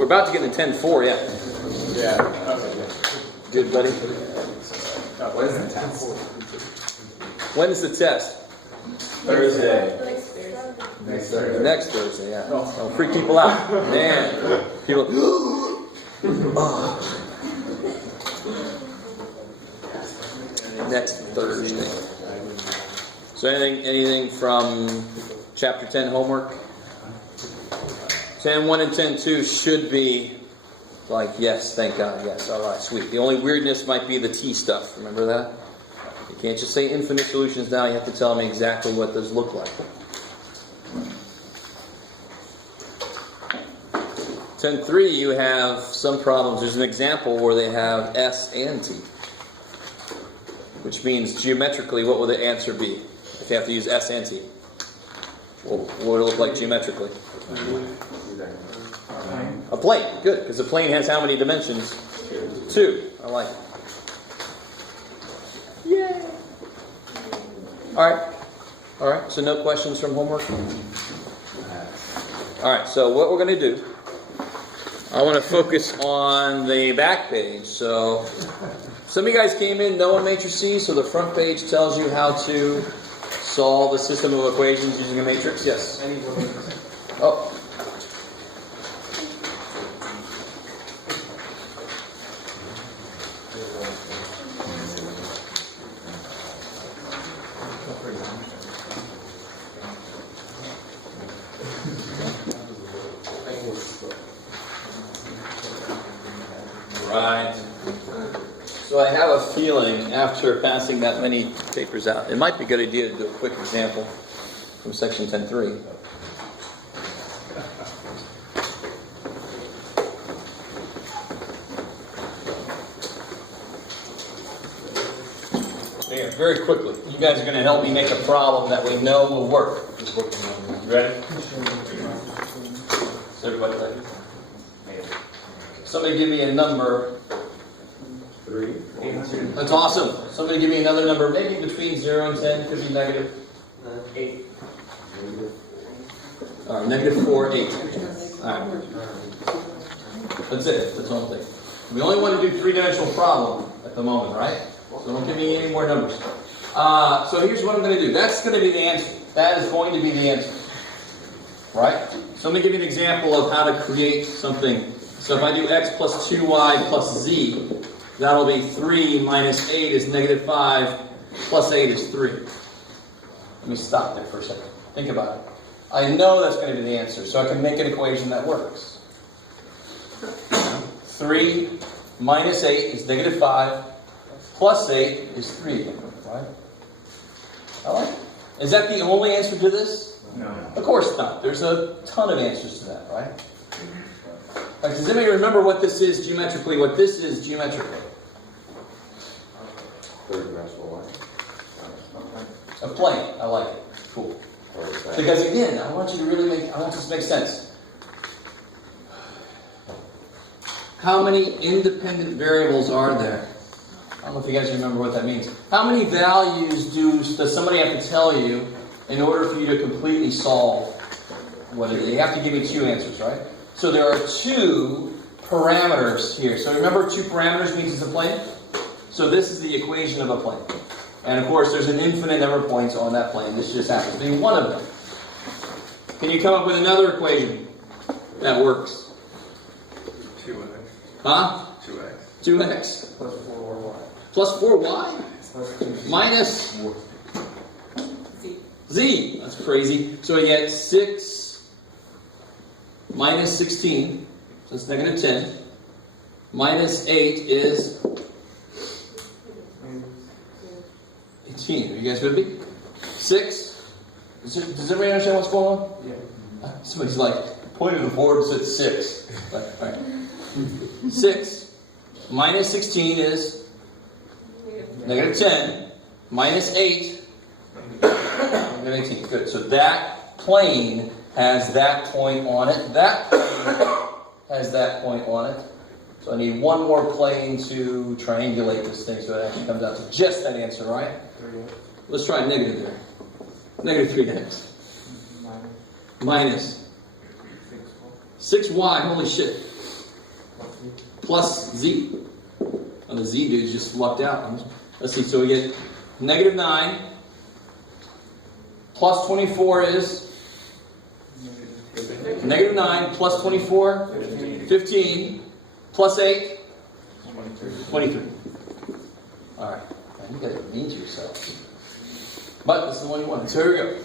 We're about to get into 10-4, yeah. Yeah. Good, buddy. What is the test? When's the test? Thursday. Next Thursday, yeah. Don't freak people out. Man. People. Next Thursday. So anything from chapter 10 homework? 10-1 and 10-2 should be like, yes, thank God, yes. All right, sweet. The only weirdness might be the T stuff. Remember that? You can't just say infinite solutions now. You have to tell me exactly what those look like. 10-3, you have some problems. There's an example where they have S and T, which means geometrically, what will the answer be if you have to use S and T? Well, what would it look like geometrically? A plane. Good, because a plane has how many dimensions? 2. I like it. Yay! All right. So no questions from homework? All right, so what we're going to do, I want to focus on the back page. So some of you guys came in knowing matrices, so the front page tells you how to solve a system of equations using a matrix. Yes? Oh. Right. So I have a feeling after passing that many papers out, it might be a good idea to do a quick example from section 10.3. There, very quickly. You guys are going to help me make a problem that we know will work. You ready? Is everybody ready? Somebody give me a number. 3. That's awesome. Somebody give me another number, maybe between 0 and 10. Could be negative. 8. All right, negative 4, 8. All right. That's it. That's all I'm thinking. We only want to do three-dimensional problem at the moment, right? So don't give me any more numbers. So here's what I'm going to do. That's going to be the answer. That is going to be the answer. Right? So let me give you an example of how to create something. So if I do x plus 2y plus z, that'll be 3 minus 8 is negative 5, plus 8 is 3. Let me stop there for a second. Think about it. I know that's going to be the answer, so I can make an equation that works. 3 minus 8 is negative 5, plus 8 is 3. Right? I like it. Is that the only answer to this? No. Of course not. There's a ton of answers to that, right? Like, does anybody remember what this is geometrically? What this is geometrically? A plane. I like it. Cool. Because again, I want this to make sense. How many independent variables are there? I don't know if you guys remember what that means. How many values does somebody have to tell you in order for you to completely solve what it is? You have to give me 2 answers, right? So there are 2 parameters here. So remember, 2 parameters means it's a plane? So this is the equation of a plane. And of course, there's an infinite number of points on that plane. This just happens to be one of them. Can you come up with another equation that works? 2x. Huh? 2x. 2x. Plus 4y. Plus 4y? Plus Minus z. That's crazy. So we get 6 minus 16. So it's negative 10. Minus 8 is 18. Are you guys with me? 6. Does everybody understand what's going on? Yeah. Somebody's like, pointed to the board and said 6. All right. 6 minus 16 is negative 10. Minus 8. Negative 18. Good. So that plane has that point on it. That plane has that point on it. So I need one more plane to triangulate this thing so it actually comes out to just that answer, right? 3. Let's try negative there. Negative 3x. Minus 6y. Holy shit. plus z. Oh, the z dude's just lucked out. Let's see, so we get negative 9 plus 24 is negative 9 plus 24, 15, plus 8, 23. All right, you guys are mean to yourself. But this is the one you wanted, so here we go.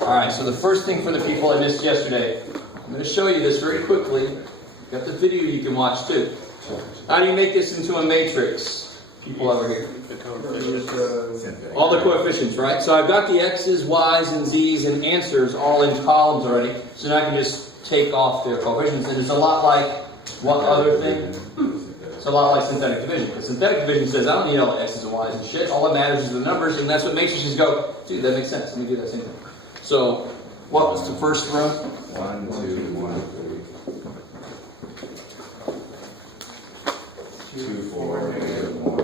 All right, so the first thing for the people I missed yesterday, I'm going to show you this very quickly. Got the video you can watch too. How do you make this into a matrix? People over here. All the coefficients, right? So I've got the x's, y's, and z's and answers all in columns already. So now I can just take off their coefficients. And it's a lot like what other thing? It's a lot like synthetic division. Because synthetic division says, I don't need all the x's and y's and shit. All that matters is the numbers. And that's what matrices go, dude, that makes sense. Let me do that same thing. So what was the first row? 1, 2, 1, 3. 2, 4, negative 1,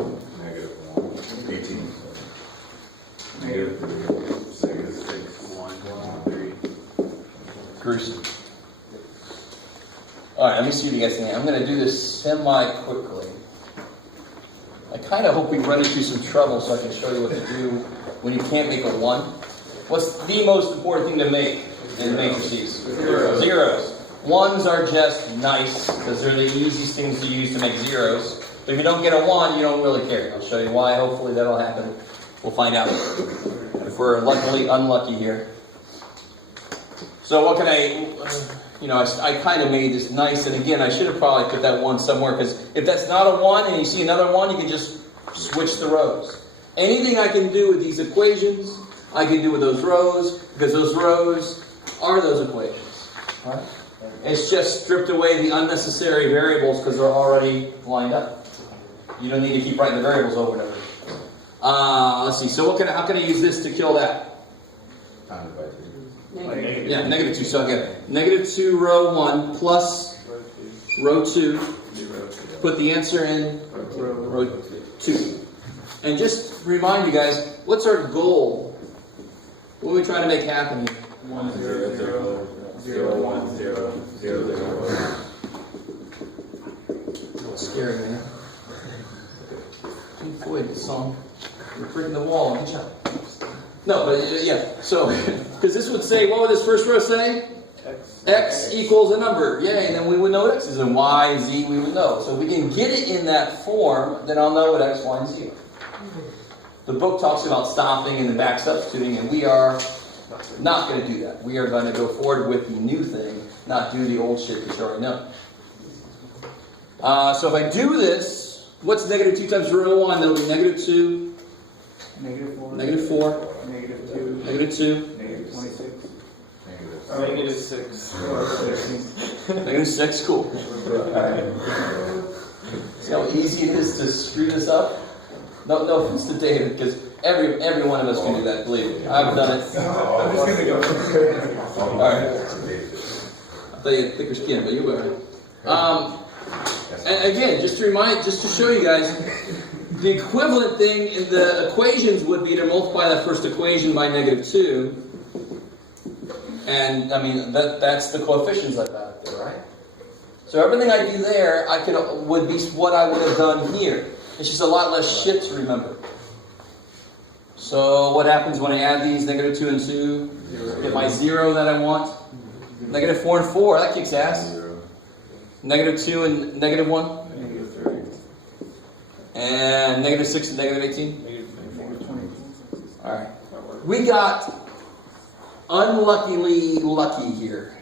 negative 1, 18. Negative 3, negative 6, 1, 3. Gruesome. Alright, let me see what you guys think. I'm going to do this semi-quickly. I kind of hope we run into some trouble so I can show you what to do when you can't make a 1. What's the most important thing to make in matrices? Zeros. 1s are just nice because they're the easiest things to use to make zeros. But if you don't get a 1, you don't really care. I'll show you why. Hopefully that'll happen. We'll find out if we're luckily unlucky here. So what can I kind of made this nice, and again, I should have probably put that 1 somewhere, because if that's not a 1 and you see another 1, you can just switch the rows. Anything I can do with these equations, I can do with those rows, because those rows are those equations. Right? It's just stripped away the unnecessary variables because they're already lined up. You don't need to keep writing the variables over and over. Let's see, so how can I use this to kill that? Times by 3. Yeah, negative 2. So I get negative 2 row 1 plus row 2. Put the answer in row 2. And just remind you guys, what's our goal? What are we trying to make happen here? 1, 0, 0, 0, 1, 0, 0, 0. It's scary, man. Pink Floyd song. You're breaking the wall. Good job. No, but yeah. So, because this would say, what would this first row say? X equals a number. Yay, and then we would know what X is. And Y, Z, we would know. So if we can get it in that form, then I'll know what X, Y, and Z are. The book talks about stopping and then back substituting, and we are not going to do that. We are going to go forward with the new thing, not do the old shit that you already know. So if I do this, what's negative 2 times row 1? That will be negative 2, Negative 4. negative 4, Negative 2. negative 2, Negative 26. Negative 6. negative 6. Cool. See how easy it is to screw this up? No offense to David, because every one of us can do that, believe me. I've done it. I'm just going to go. Alright. I thought you had thicker skin, but you will. And again, just to show you guys, the equivalent thing in the equations would be to multiply that first equation by negative 2. And, I mean, that's the coefficients I've got there, right? So everything I do there, would be what I would have done here. It's just a lot less shit to remember. So what happens when I add these, negative 2 and 2? Get my 0 that I want. Negative 4 and 4, that kicks ass. Negative 2 and negative 1. Negative 3. And negative 6 and negative 18. Negative 20. Alright. We got unluckily lucky here.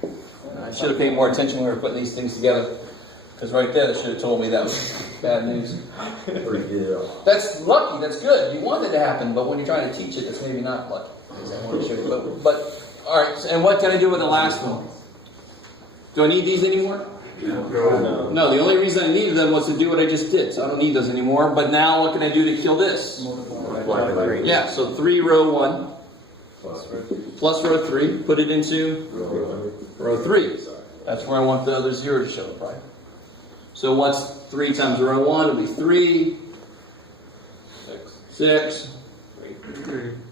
I should have paid more attention when we were putting these things together. Because right there, they should have told me that was bad news. That's lucky, that's good. You want it to happen, but when you're trying to teach it, it's maybe not lucky. I want to show you. But alright, and what can I do with the last one? Do I need these anymore? No, the only reason I needed them was to do what I just did. So I don't need those anymore. But now what can I do to kill this? Multiply by 3. Yeah, so 3 row 1 plus row 3. Put it into row 3. That's where I want the other 0 to show up, right? So what's 3 times row 1? It'll be 3. 6.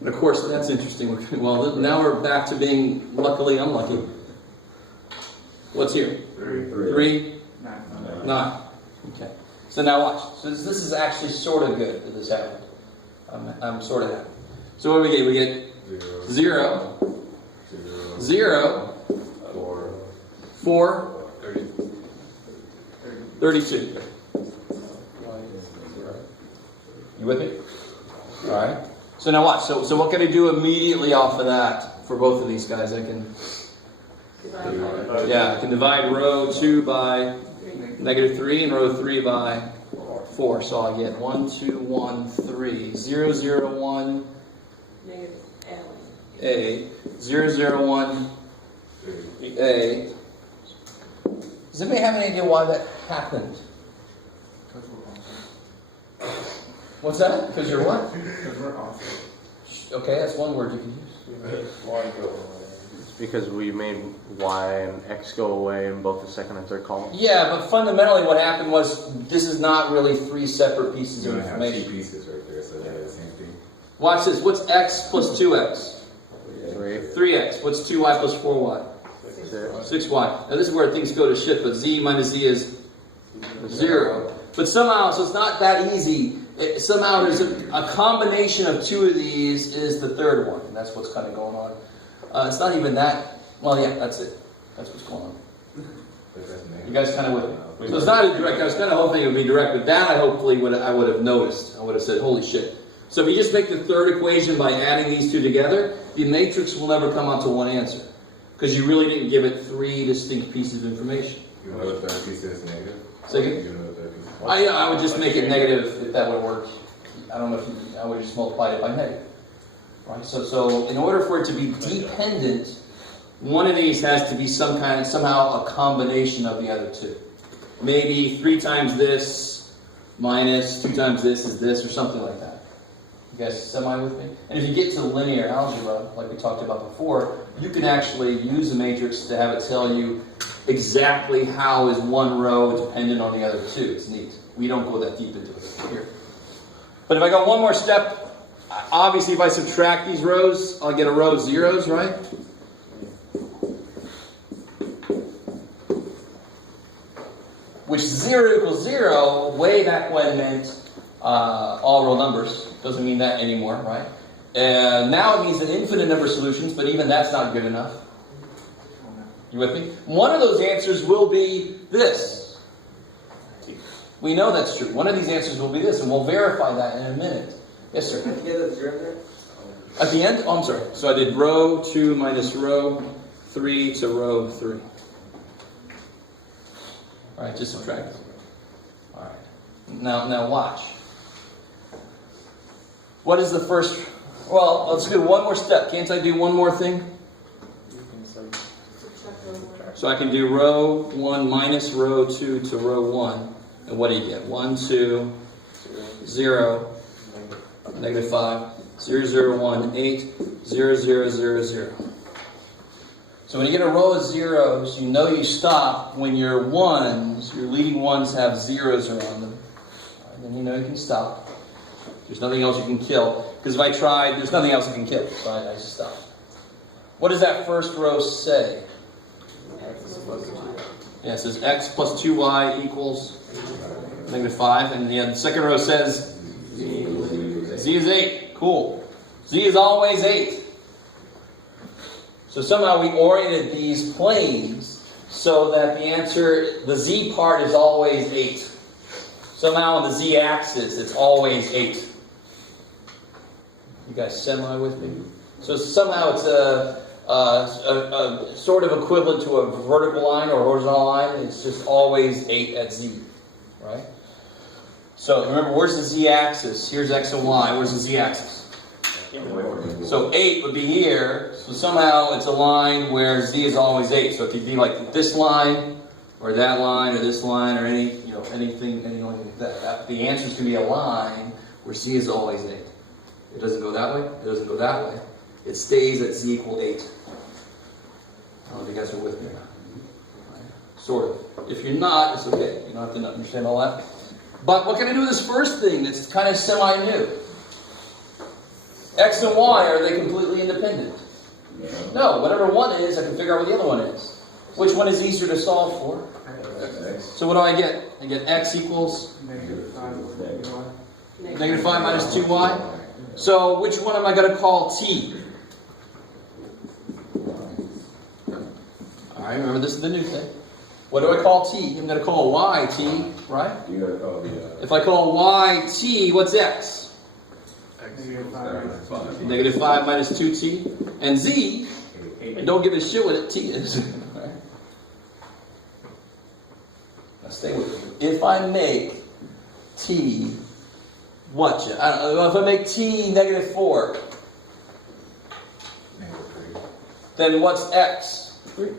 And of course, that's interesting. Well, now we're back to being luckily unlucky. What's here? 3. 3, 9. Okay. So now watch. So this is actually sort of good that this happened. I'm sort of happy. So what do we get? We get 0, 0, 4, 32. You with me? All right. So now watch. So what can I do immediately off of that for both of these guys? I can divide row 2 by -3 and row 3 by 4. So I get 1, 2, 1, 3, 0, 0, 1, A, 0, 0, 1, A. Does anybody have any idea why that happened? What's that? Because you're what? Because we're off. Okay, that's one word you can use. It's because we made y and x go away in both the second and third column. Yeah, but fundamentally what happened was this is not really 3 separate pieces of You're gonna have 2 information. pieces right there, so they're the same thing. Watch this. What's x plus 2x? 3, 3x. What's 2y plus 4y? 6. 6y. Now this is where things go to shit, but z minus z is 0. But somehow, so it's not that easy. Somehow there's a combination of 2 of these is the third one. And that's what's kind of going on. It's not even that. Well, yeah, that's it. That's what's going on. You guys kind of with me? So it's not a direct. I was kind of hoping it would be direct, but that I hopefully would have noticed. I would have said, "Holy shit!" So if you just make the third equation by adding these 2 together, the matrix will never come out to one answer because you really didn't give it 3 distinct pieces of information. You know the third piece is negative? Say again? You know the third piece. I would just make it negative if that would work. I don't know if I would just multiply it by negative. Right? So in order for it to be dependent, one of these has to be somehow a combination of the other 2. Maybe 3 times this minus 2 times this is this, or something like that. You guys semi with me? And if you get to linear algebra, like we talked about before, you can actually use a matrix to have it tell you exactly how is one row dependent on the other 2. It's neat. We don't go that deep into it here. But if I go one more step, obviously if I subtract these rows, I'll get a row of zeros, right? Which 0 equals 0, way back when meant all real numbers. Doesn't mean that anymore, right? Now it means an infinite number of solutions, but even that's not good enough. You with me? One of those answers will be this. We know that's true. One of these answers will be this, and we'll verify that in a minute. Yes, sir? At the end? Oh, I'm sorry. So I did row 2 minus row 3 to row 3. All right, just subtract. All right. Now watch. What is the first? Well, let's do one more step. Can't I do one more thing? So I can do row 1 minus row 2 to row 1. And what do you get? 1, 2, 0, negative 5, 0, 0, 1, 8, 0, 0, 0, 0. So when you get a row of zeros, you know you stop when your ones, your leading ones have zeros around them. Right, then you know you can stop. There's nothing else you can kill. Because if I tried, there's nothing else I can kill. So I just stop. What does that first row say? Yeah, it says x plus 2y equals negative 5. And the second row says z is 8. Cool. Z is always 8. So somehow we oriented these planes so that the answer, the z part is always 8. Somehow on the z-axis, it's always 8. You guys semi with me? So somehow it's a sort of equivalent to a vertical line or a horizontal line. It's just always 8 at z, right? So remember, where's the z-axis? Here's x and y. Where's the z-axis? So 8 would be here. So somehow it's a line where z is always 8. So it could be like this line, or that line, or this line, or anything like that. The answers can be a line where z is always 8. It doesn't go that way. It doesn't go that way. It stays at z equal 8. I don't know if you guys are with me or not. Sort of. If you're not, it's okay. You don't have to understand all that. But what can I do with this first thing that's kind of semi-new? X and Y, are they completely independent? No. Whatever one is, I can figure out what the other one is. Which one is easier to solve for? X. So what do I get? I get x equals negative 5 minus 2y. So which one am I going to call t? Alright, remember this is the new thing. What do I call t? I'm going to call y t, right? You gotta call the, If I call y t, what's x? Negative 5 minus 2t. And z, and don't give a shit what t is. Right? Now stay with me. If I make t, what? I don't know, if I make t negative 4, then what's x?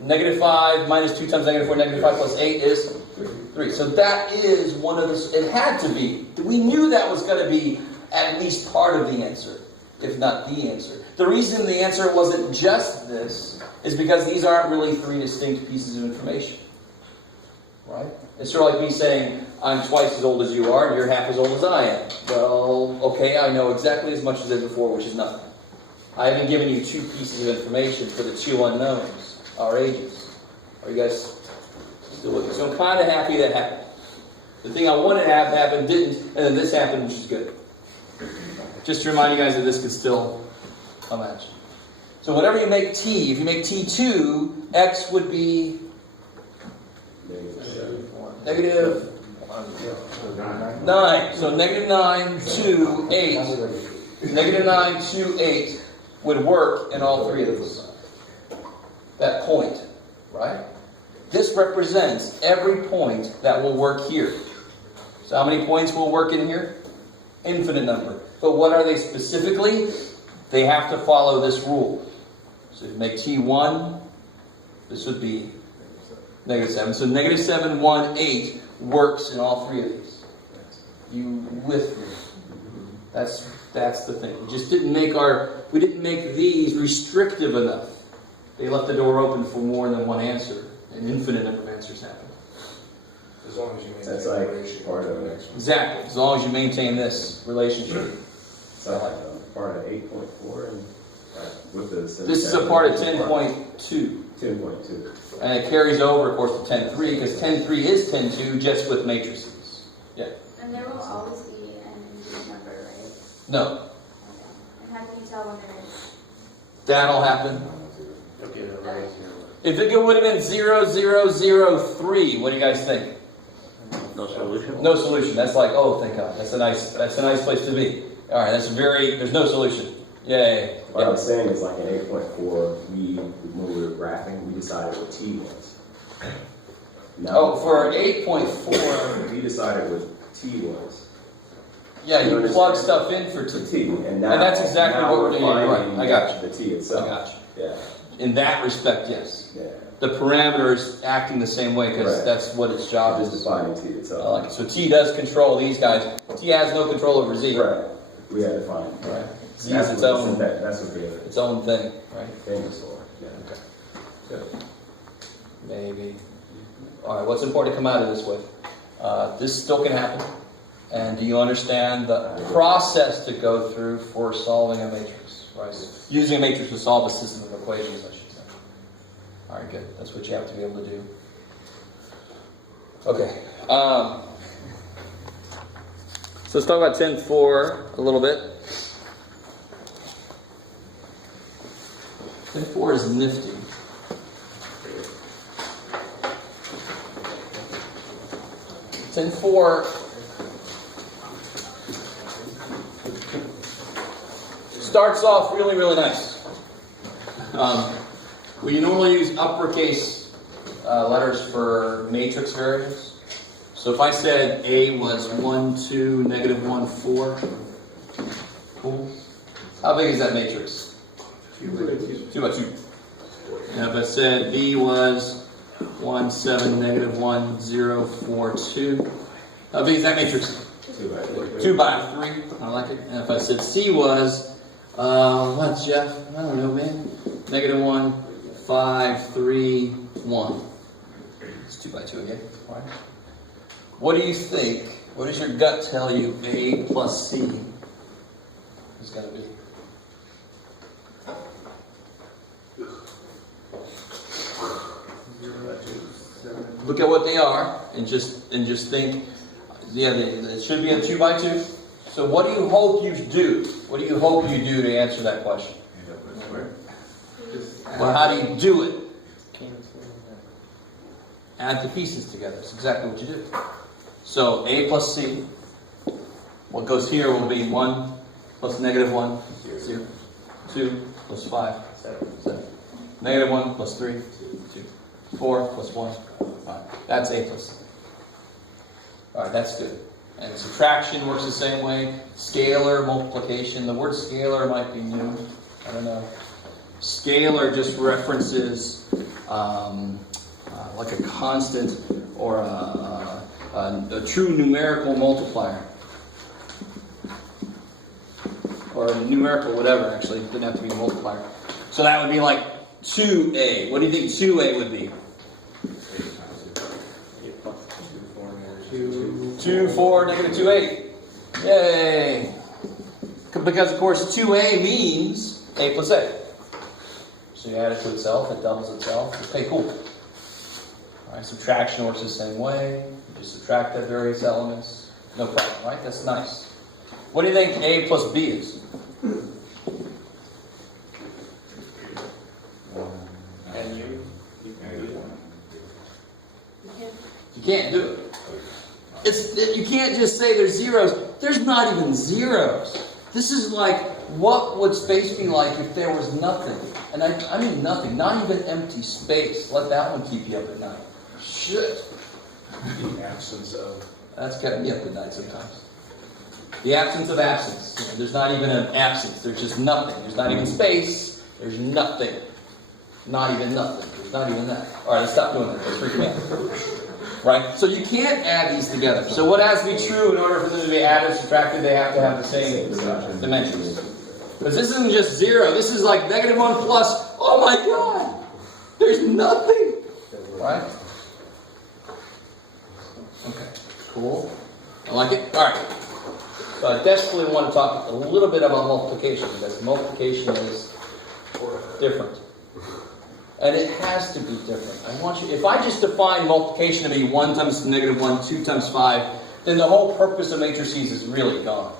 Negative 5 minus 2 times negative 4, negative 5 plus 8 is 3. So that is one of the, it had to be. We knew that was going to be at least part of the answer, if not the answer. The reason the answer wasn't just this is because these aren't really 3 distinct pieces of information. Right? It's sort of like me saying, I'm twice as old as you are, and you're half as old as I am. Well, okay, I know exactly as much as I did before, which is nothing. I haven't given you 2 pieces of information for the 2 unknowns, our ages. Are you guys still with me? So I'm kind of happy that happened. The thing I wanted to have happen didn't, and then this happened, which is good. Just to remind you guys that this could still come at you. So whatever you make t, if you make t2, x would be negative 9. So negative 9 to 8. Negative 9 to 8 would work in all 3 of these. That point, right? This represents every point that will work here. So how many points will work in here? Infinite number. But what are they specifically? They have to follow this rule. So if you make t1, this would be negative 7. So negative 7, 1, 8 works in all 3 of these. You with me? That's the thing. We just didn't make these restrictive enough. They left the door open for more than one answer. An infinite number of answers happen. As long as you maintain that's the like ratio. part of it. Exactly. As long as you maintain this relationship. It's like part of 8.4 and with the. This is a part of 10.2. 10.2. And it carries over, of course, to 10.3, because 10.3 is 10.2, just with matrices. Yeah. And there will always be an infinite number, right? No. Okay. And how can you tell when there is? That'll happen. Okay, the ratio. If it would have been 0, 0, 0, 3, what do you guys think? No solution? No solution. That's like, oh, thank God. That's a nice place to be. All right, there's no solution. Yay. What I was saying is like in 8.4, when we were graphing, we decided what t was. Oh, for 8.4, we decided what t was. yeah, you Notice- plug stuff in for To t. t, and now, And that's exactly now what we're doing. finding Right, I got the t I itself. got you. Yeah, In that respect, yes. yeah. The parameter is acting the same way because Right. that's what its job Just is. defining t I itself. like it. So T does control these guys. T has no control over Z. Right. We had to find. Right. Z That's is its what own, That's what the its own thing, right? thing is for. Yeah. Okay. Good. Maybe. All right. What's important to come out of this with? This still can happen. And do you understand the process to go through for solving a matrix? Right. Using a matrix to solve a system of equations, I should say. All right. Good. That's what you have to be able to do. Okay. So let's talk about 10.4 a little bit. 10.4 is nifty. Ten four starts off really, really nice. We normally use uppercase letters for matrix variables. So if I said A was 1, 2, negative 1, 4, cool. How big is that matrix? 2 by 2. And if I said B was 1, 7, negative 1, 0, 4, 2. How big is that matrix? 2 by 3. I like it. And if I said C was, what, Jeff? I don't know, man. Negative 1, 5, 3, 1. It's 2 by 2 again. All right. What do you think? What does your gut tell you A plus C is going to be? look at what they are and just think, yeah, it should be a 2 by 2. So what do you hope you do? What do you hope you do to answer that question? End up with square. Well, how do you do it? Add the pieces together. That's exactly what you do. So a plus c. What goes here will be 1 plus negative 1, 0. 2 plus 5, 7. Negative 1 plus 3, 2. 4 plus 1, 5. That's a plus c. Alright, that's good. And subtraction works the same way. Scalar, multiplication. The word scalar might be new. I don't know. Scalar just references like a constant or a true numerical multiplier. Or a numerical whatever, actually. It didn't have to be a multiplier. So that would be like 2a. What do you think 2a would be? 2, 4, negative 2, 8. Yay! Because, of course, 2a means a plus a. So you add it to itself, it doubles itself. Okay, cool. All right, subtraction works the same way. You just subtract the various elements. No problem, right? That's nice. What do you think a plus b is? And you? You can't do it. You can't just say there's zeros. There's not even zeros. This is like, what would space be like if there was nothing? And I mean nothing, not even empty space. Let that one keep you up at night. Shit. The absence of. That's kept me up at night sometimes. The absence of absence. You know, there's not even an absence. There's just nothing. There's not even space. There's nothing. Not even nothing. There's not even that. All right, let's stop doing that. That's freaking me out. Right? So you can't add these together. So what has to be true in order for them to be added, subtracted, they have to have the same dimensions. Because this isn't just 0. This is like negative 1 plus. Oh my God! There's nothing. Right? Okay. Cool. I like it. All right. So I desperately want to talk a little bit about multiplication, because multiplication is different. And it has to be different. I want you, if I just define multiplication to be 1 times negative 1, 2 times 5, then the whole purpose of matrices is really gone.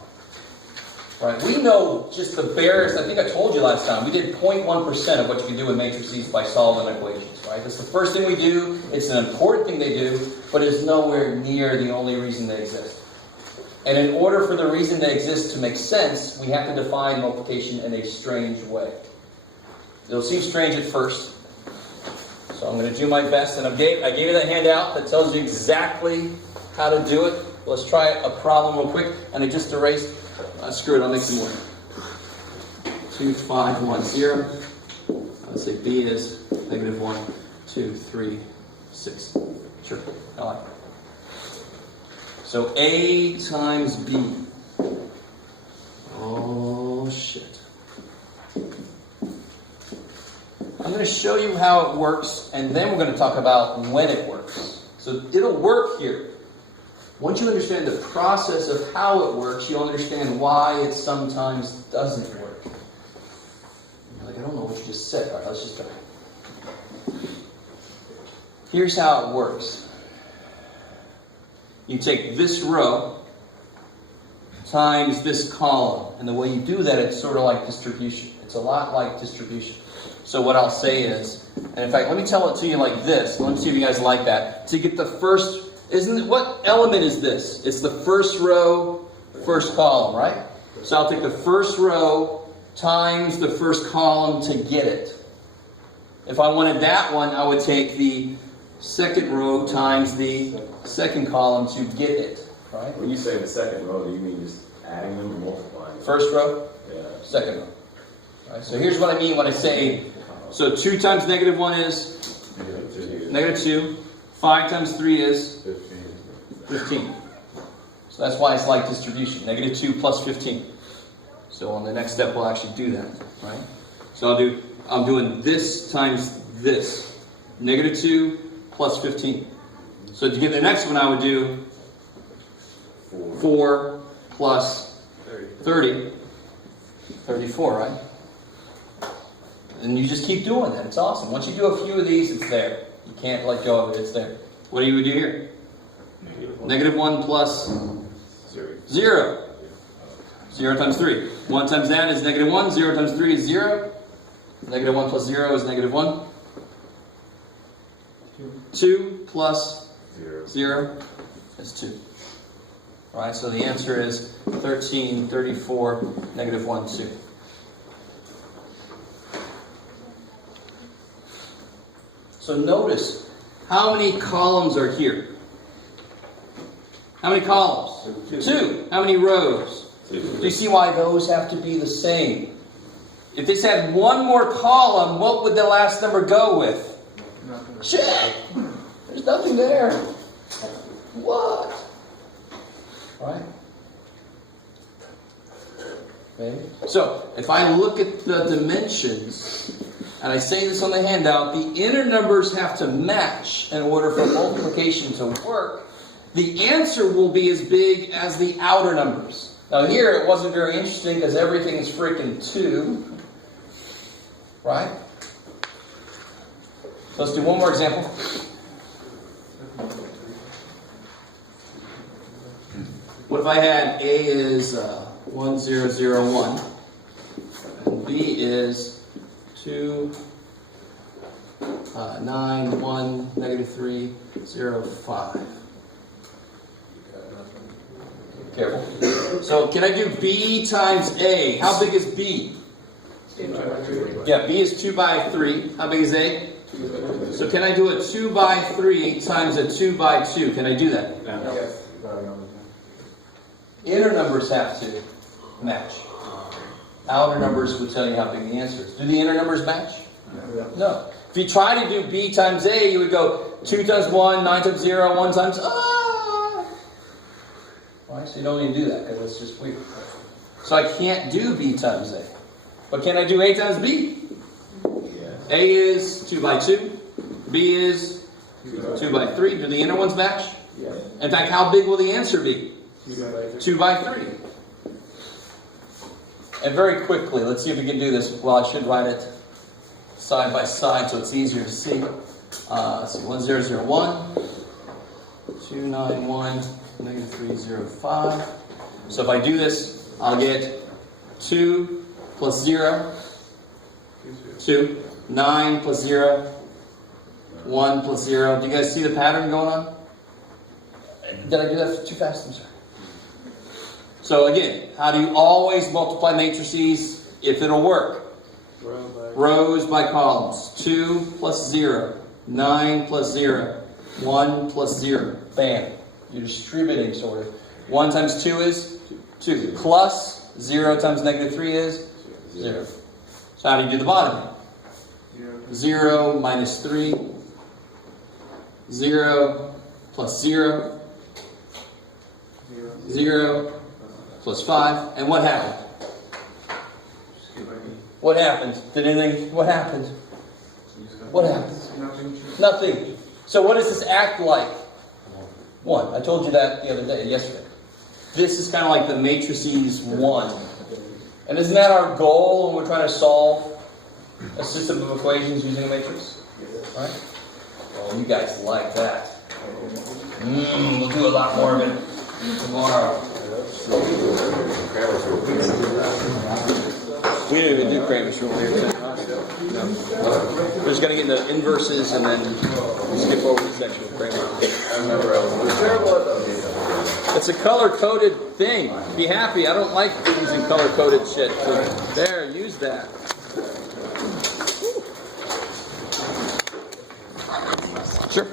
Right? We know just the barest, I think I told you last time, we did 0.1% of what you can do with matrices by solving equations. Right? That's the first thing we do. It's an important thing they do, but it's nowhere near the only reason they exist. And in order for the reason they exist to make sense, we have to define multiplication in a strange way. It'll seem strange at first. So I'm going to do my best, and I gave you that handout that tells you exactly how to do it. Let's try a problem real quick, and I just erased. Screw it, I'll make some more. 2, 5, 1, 0. Let's say b is negative 1, 2, 3, 6. Sure, I like it. So a times b. Oh shit. I'm going to show you how it works, and then we're going to talk about when it works. So it'll work here. Once you understand the process of how it works, you'll understand why it sometimes doesn't work. You're like, I don't know what you just said. All right, let's just go. Here's how it works. You take this row times this column, and the way you do that, it's sort of like distribution. It's a lot like distribution. So what I'll say is, and in fact, let me tell it to you like this. Let me see if you guys like that. To get the first, what element is this? It's the first row, first column, right? So I'll take the first row times the first column to get it. If I wanted that one, I would take the second row times the second column to get it, right? When you say the second row, do you mean just adding them or multiplying them? First row, Yeah. second row. Right, so here's what I mean when I say, so 2 times negative 1 is negative 2. 5 times 3 is 15. So that's why it's like distribution. Negative 2 plus 15. So on the next step, we'll actually do that, right? So I'm doing this times this. Negative 2 plus 15. So to get the next one, I would do 4 plus 30. 34, right? And you just keep doing that. It's awesome. Once you do a few of these, it's there. You can't let go of it. It's there. What do you do here? Negative 1 plus 0. 0 times 3. 1 times that is negative 1. 0 times 3 is 0. Negative 1 plus 0 is negative 1. 2 plus 0 is 2. Alright, so the answer is 13, 34, negative 1, 2. So notice, how many columns are here? How many columns? 2. How many rows? Do you see why those have to be the same? If this had one more column, what would the last number go with? Shit! There's nothing there. What? Right? Okay. So, if I look at the dimensions, and I say this on the handout, the inner numbers have to match in order for multiplication to work. The answer will be as big as the outer numbers. Now here, it wasn't very interesting because everything is freaking 2. Right? So let's do one more example. What if I had A is 1, 0, 0, 1, and B is 2, 9, 1, negative 3, 0, 5. Careful. So can I do B times A? How big is B? Yeah, B is 2 by 3. How big is A? So can I do a 2 by 3 times a 2 by 2? Can I do that? Yes. Inner numbers have to match. Outer numbers would tell you how big the answer is. Do the inner numbers match? No. If you try to do B times A, you would go 2 times 1, 9 times 0, 1 times Right, so you don't even do that because it's just weird. So I can't do B times A. But can I do A times B? A is 2 by 2. B is 2 by 3. Do the inner ones match? In fact, how big will the answer be? 2 by 3. And very quickly, let's see if we can do this. Well, I should write it side by side so it's easier to see. Let's see, 1, 0, 0, 1. 2, 9, 1. Negative 3, 0, 5. So if I do this, I'll get 2 plus 0. 2. 9 plus 0. 1 plus 0. Do you guys see the pattern going on? Did I do that too fast? I'm sorry. So again, how do you always multiply matrices if it'll work? Rows by columns. 2 plus 0. 9 plus 0. 1 plus 0. Bam. You're distributing sort of. 1 times 2 is 2. Plus 0 times negative 3 is 0. So how do you do the bottom? 0 minus 3. 0 plus 0. 0 plus 5. And what happened? What happened? Did anything? What happened? What happened? Nothing. So what does this act like? 1. I told you that the other day, yesterday. This is kind of like the matrices 1. And isn't that our goal when we're trying to solve a system of equations using a matrix? Right? Oh, you guys like that. We'll do a lot more of it tomorrow. We didn't even do Kramer's rule here. No. We're just going to get into inverses and then skip over the section of Kramer. It's a color-coded thing. Be happy. I don't like using color-coded shit. So there, use that. Sure.